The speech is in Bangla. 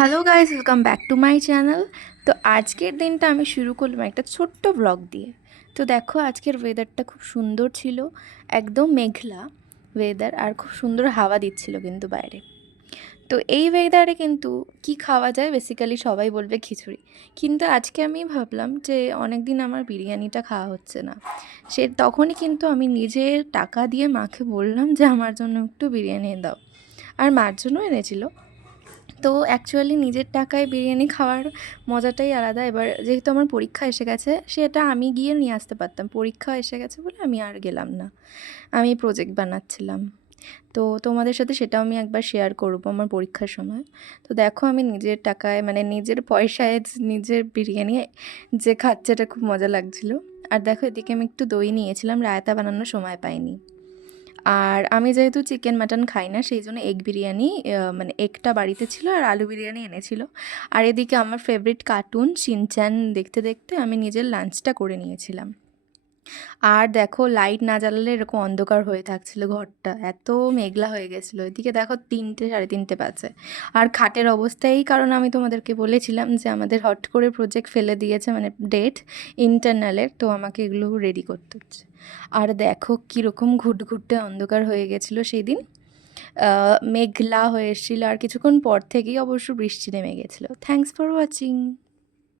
Hello guys, welcome back to my channel. তো আজকের দিনটা আমি শুরু করলাম একটা ছোট্ট ব্লগ দিয়ে। তো দেখো, আজকের ওয়েদারটা খুব সুন্দর ছিল, একদম মেঘলা ওয়েদার, আর খুব সুন্দর হাওয়া দিচ্ছিল কিন্তু বাইরে। তো এই ওয়েদারে কিন্তু কি খাওয়া যায়, বেসিক্যালি সবাই বলবে খিচুড়ি। কিন্তু আজকে আমি ভাবলাম যে অনেক দিন আমার বিরিয়ানিটা খাওয়া হচ্ছে না। তখনই কিন্তু আমি নিজের টাকা দিয়ে মাকে বললাম যে আমার জন্য একটু বিরিয়ানি দাও, আর মার জন্য এনেছিল। তো অ্যাকচুয়ালি নিজের টাকায় বিরিয়ানি খাওয়ার মজাটাই আলাদা। এবার যেহেতু আমার পরীক্ষা এসে গেছে, সেটা আমি গিয়ে নিয়ে আসতে পারতাম, পরীক্ষা এসে গেছে বলে আমি আর গেলাম না। আমি প্রজেক্ট বানাচ্ছিলাম। তো তোমাদের সাথে সেটাও আমি একবার শেয়ার করব আমার পরীক্ষার সময়। তো দেখো, আমি নিজের টাকায় মানে নিজের পয়সায় নিজের বিরিয়ানি যে খাচ্ছে, এটা খুব মজা লাগছিলো। আর দেখো, এদিকে আমি একটু দই নিয়েছিলাম, রায়তা বানানোর সময় পাইনি। আর আমি যেহেতু চিকেন মাটন খাই না, সেই জন্য এগ বিরিয়ানি, মানে এগটা বাড়িতে ছিল আর আলু বিরিয়ানি এনেছিল। আর এদিকে আমার ফেভারিট কার্টুন শিনচ্যান দেখতে দেখতে আমি নিজের লাঞ্চটা করে নিয়েছিলাম। আর দেখো, লাইট না জ্বালালে এরকম অন্ধকার হয়ে থাকছিল ঘরটা, এত মেঘলা হয়ে গেছিলো। এদিকে দেখো, 3টে 3:30 বাজে। আর খাটের অবস্থা এই, কারণ আমি তোমাদেরকে বলেছিলাম যে আমাদের হট করে প্রজেক্ট ফেলে দিয়েছে, মানে ডেট ইন্টারনালের, তো আমাকে এগুলো রেডি করতে হচ্ছে। আর দেখো কীরকম ঘুটঘুটে অন্ধকার হয়ে গেছিলো সেই দিন, মেঘলা হয়ে এসেছিলো, আর কিছুক্ষণ পর থেকেই অবশ্য বৃষ্টি নেমে গেছিলো। Thanks for watching.